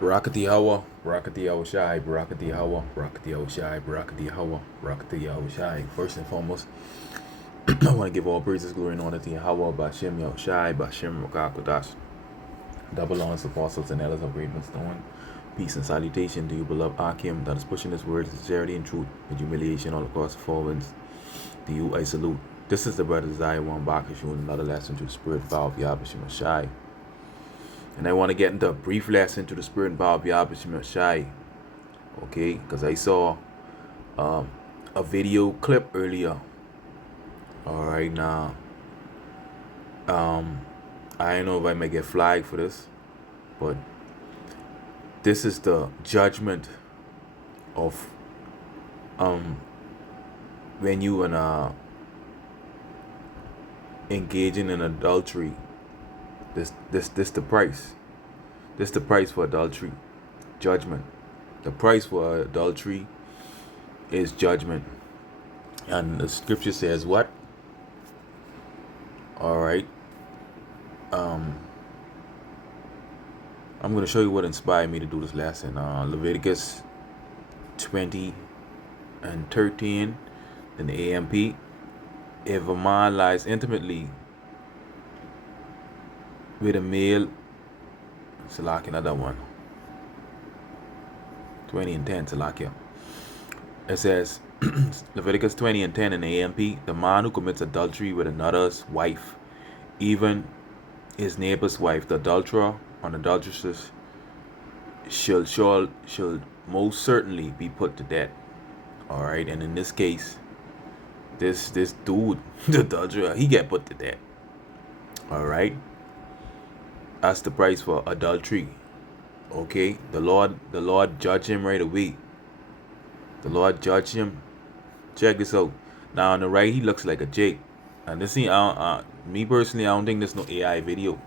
Barakati Hawa, Barakati Hawa Shai, Barakati Hawa, Barakati Hawa Shai, Barakati Hawa, Barakati Hawa Shai. First and foremost, I want to give all praises, glory, and honor to Yahweh, Bashem Yahushai, Bashem Rakakodash. Double honors, apostles, and elders of great stone. Peace and salutation to you, beloved Akim, that is pushing his word, sincerity, and truth, with humiliation all across the four winds. To you, I salute. This is the brother Zion One Bakash, another lesson to the spirit of Yahweh Shai. And I want to get into a brief lesson to the spirit and power of Yahweh Shai. Okay, because I saw a video clip earlier. Alright, now I don't know if I may get flagged for this, but this is the judgment of when you and engaging in adultery. This the price. This the price for adultery. Judgment. The price for adultery is judgment. And the scripture says what? Alright. I'm going to show you what inspired me to do this lesson. Leviticus 20 and 13 in the AMP. If a man lies intimately with a male, Salaki, another one. 20 and 10, Salakia. It says, Leviticus 20 and 10 in the AMP, the man who commits adultery with another's wife, even his neighbor's wife, the adulterer or adulteress, shall most certainly be put to death. Alright, and in this case, this dude, the adulterer, he get put to death. Alright. That's the price for adultery. Okay, the Lord judged him right away. The Lord judged him. Check this out. Now on the right, he looks like a Jake. And this thing, me personally, I don't think there's no AI video.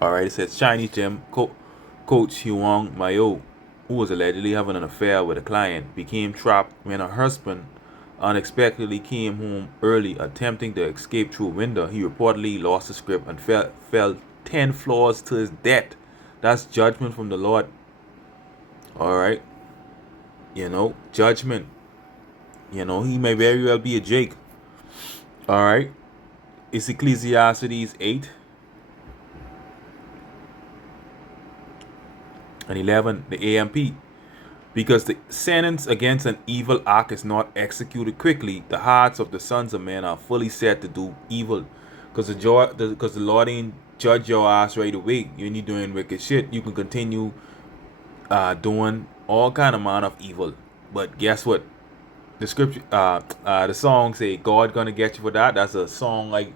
All right, it says Chinese gym coach Huang Mayo, who was allegedly having an affair with a client, became trapped when her husband unexpectedly came home early, attempting to escape through a window. He reportedly lost his grip and fell 10 floors to his death. That's judgment from the Lord. Alright. Judgment. He may very well be a Jake. Alright. It's Ecclesiastes 8 and 11, the AMP. Because the sentence against an evil act is not executed quickly, the hearts of the sons of men are fully set to do evil. Because the Lord ain't judge your ass right away. When you're doing wicked shit, you can continue doing all kind of amount of evil. But guess what? The scripture, the song say, God gonna get you for that. That's a song like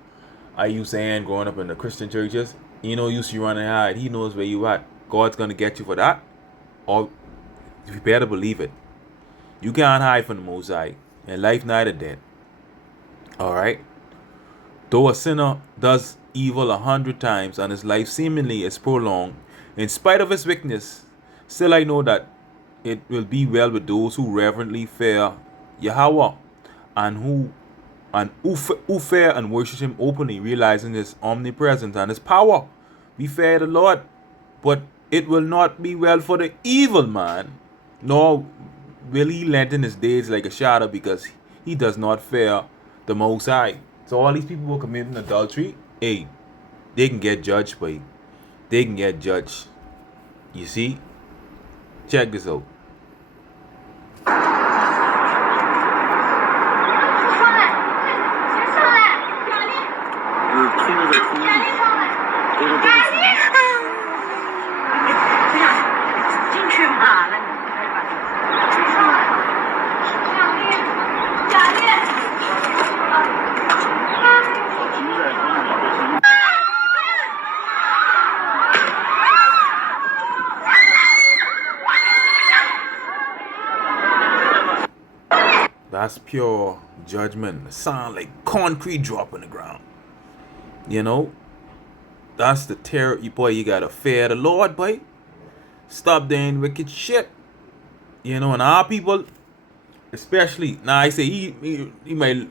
I used to saying growing up in the Christian churches. You see running hide. He knows where you at. God's gonna get you for that. Or you better believe it. You can't hide from the Most High, and life neither dead. Alright? Though a sinner does evil 100 times and his life seemingly is prolonged, in spite of his weakness, still I know that it will be well with those who reverently fear Yahweh and who fear and worship him openly, realizing his omnipresence and his power. We fear the Lord, but it will not be well for the evil man, nor will he lengthen his days like a shadow, because he does not fear the Most High. So all these people who are committing adultery, hey, they can get judged, boy. They can get judged. You see? Check this out. That's pure judgment. It sound like concrete drop on the ground. That's the terror. Boy, you gotta fear the Lord, boy. Stop doing wicked shit. And our people, especially, now I say he might,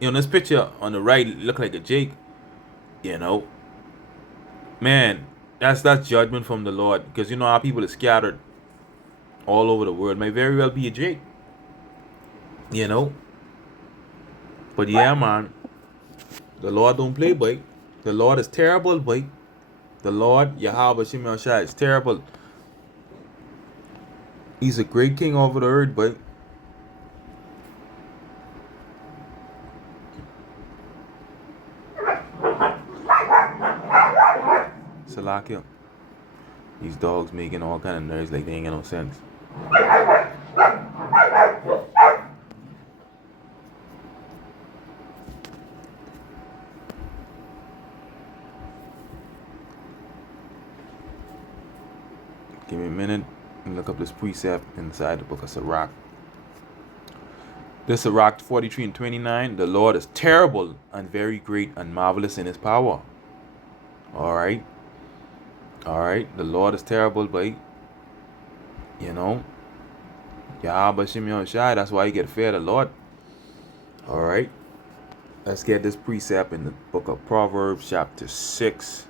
this picture on the right look like a Jake. Man, That's judgment from the Lord. Because you know how people are scattered all over the world. May very well be a Jake. You know? But yeah, man. The Lord don't play, boy. The Lord is terrible, boy. The Lord, Yahweh Shemel Shai, is terrible. He's a great king over the earth, but Salakia. These dogs making all kind of noise like they ain't got no sense. Give me a minute and look up this precept inside the book of Sirach. This Sirach 43 and 29. The Lord is terrible and very great and marvelous in his power. Alright. Alright. The Lord is terrible, but you know, Yahweh Shimon Shai, that's why you get fear of the Lord. Alright. Let's get this precept in the book of Proverbs, chapter 6.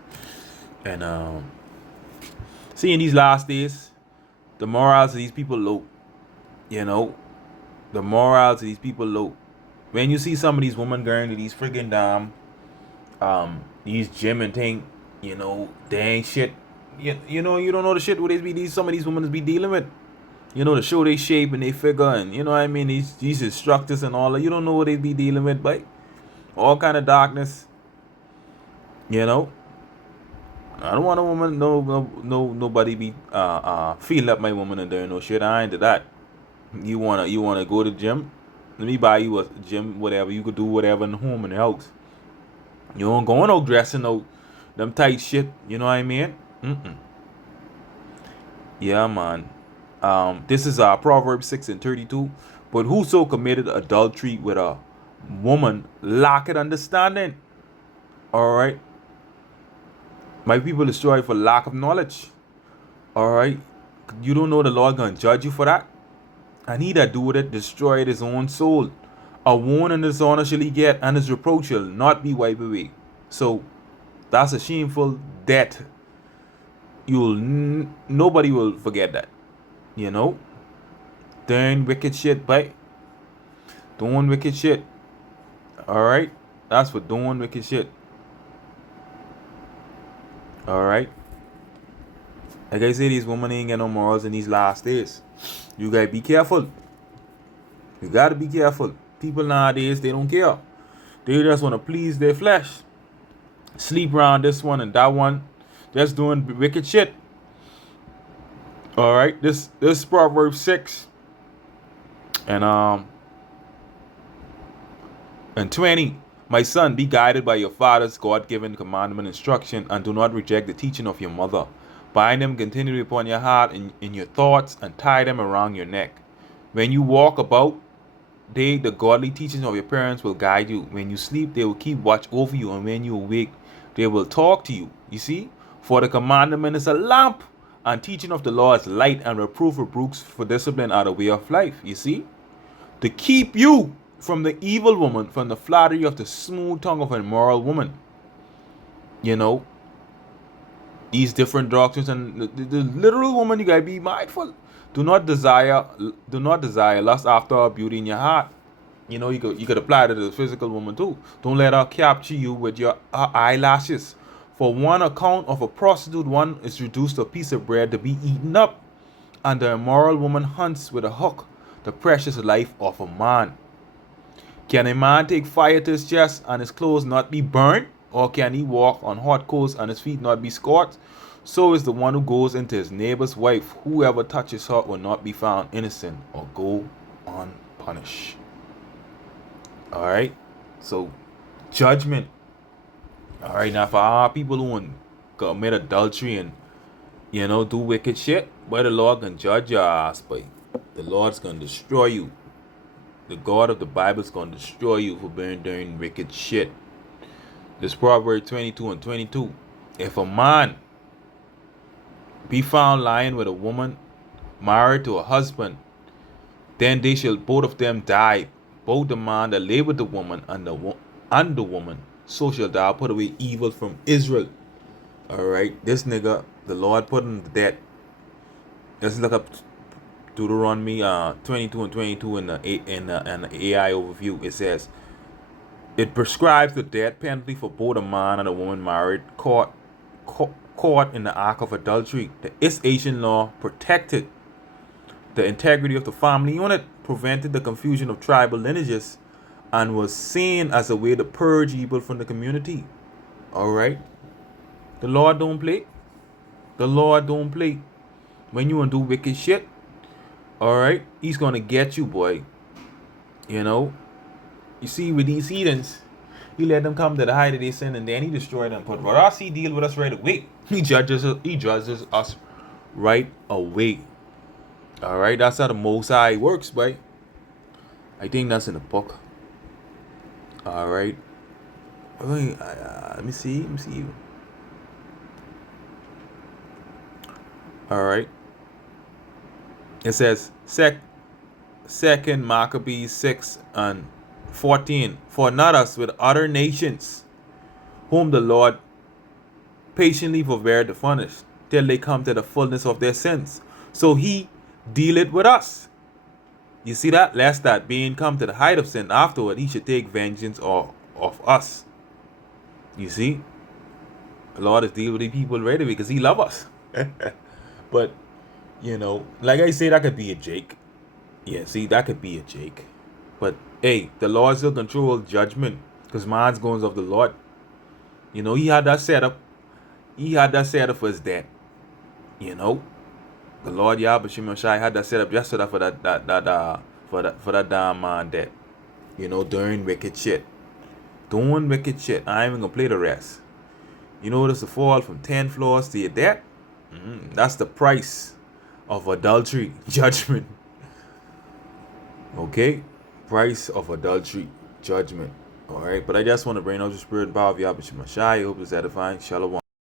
And see, in these last days, the morals of these people low. You know, the morals of these people low. When you see some of these women going to these friggin' these gym and thing, you know, dang shit. You know, you don't know the shit what some of these women be dealing with. You know, to show they shape and they figure, and you know what I mean, these instructors and all that. You don't know what they be dealing with, but all kind of darkness. You know, I don't want a woman, nobody be feeling up my woman and doing no shit. I ain't into that. You wanna go to the gym? Let me buy you a gym, whatever. You could do whatever in the home and the house. You don't go no dressing no them tight shit. You know what I mean? Yeah, man. This is Proverbs 6 and 32. But whoso committed adultery with a woman lacketh understanding. Alright. My people destroyed for lack of knowledge. Alright. You don't know the Lord gonna judge you for that? And he that doeth it destroyed his own soul. A wound and dishonor shall he get, and his reproach shall not be wiped away. So that's a shameful debt. Nobody will forget that. You know? Doing wicked shit, but doing wicked shit. Alright? That's for doing wicked shit. Alright? Like I say, these women ain't got no morals in these last days. You gotta be careful. You gotta be careful. People nowadays, they don't care. They just want to please their flesh. Sleep around this one and that one. Just doing wicked shit. Alright, this is Proverbs 6 and 20. My son, be guided by your father's God-given commandment instruction, and do not reject the teaching of your mother. Bind them continually upon your heart in your thoughts, and tie them around your neck. When you walk about, the godly teachings of your parents will guide you. When you sleep, they will keep watch over you, and when you awake, they will talk to you. You see? For the commandment is a lamp, and teaching of the law is light, and rebukes for discipline are the way of life. You see? To keep you from the evil woman, from the flattery of the smooth tongue of an immoral woman. You know? These different doctrines, and the literal woman, you gotta be mindful. Do not desire lust after her beauty in your heart. You know, you could apply to the physical woman too. Don't let her capture you with her eyelashes. For one account of a prostitute, one is reduced to a piece of bread to be eaten up, and the immoral woman hunts with a hook the precious life of a man. Can a man take fire to his chest and his clothes not be burnt? Or can he walk on hot coals and his feet not be scorched? So is the one who goes into his neighbor's wife. Whoever touches her will not be found innocent or go unpunished. Alright? So, judgment. Alright, now for our people who commit adultery and, you know, do wicked shit, but the Lord can judge your ass, boy. The Lord's gonna destroy you. The God of the Bible is gonna destroy you for doing wicked shit. This Proverbs 22 and 22. If a man be found lying with a woman married to a husband, then they shall both of them die. Both the man that lay with the woman and the woman, so shall thou put away evil from Israel. All right, this nigga, the Lord put him to death. Let's look up Deuteronomy 22 and 22 in the AI overview. It says it prescribes the death penalty for both a man and a woman married caught in the act of adultery. The East Asian law protected the integrity of the family unit, prevented the confusion of tribal lineages, and was seen as a way to purge evil from the community. All right, the Lord don't play. The Lord don't play. When you want to do wicked shit, all right, He's gonna get you, boy. You know. You see, with these heathens, He let them come to the height of their sin, and then He destroyed them. But for us, He deal with us right away. He judges us. He judges us right away. All right, that's how the Most High works, boy. I think that's in the book. All right. Let me see. Let me see. All right. It says second Maccabees 6 and 14. For not us with other nations, whom the Lord patiently forbear to punish, till they come to the fullness of their sins. So He deal it with us. You see that? Lest that being come to the height of sin afterward, He should take vengeance of us. You see? The Lord is dealing with the people right away because He love us. But, like I say, that could be a Jake. Yeah, see, that could be a Jake. But, hey, the Lord still control judgment because man's goings of the Lord. He had that set up. He had that set up for His death. The Lord Yahweh Shai had that set up just so that for that damn man dead. Doing wicked shit. Doing wicked shit. I ain't even gonna play the rest. There's a fall from 10 floors to your death. That's the price of adultery judgment. Okay? Price of adultery judgment. Alright? But I just want to bring out the spirit and power of Yahweh Shai. I hope it's edifying. Shalom.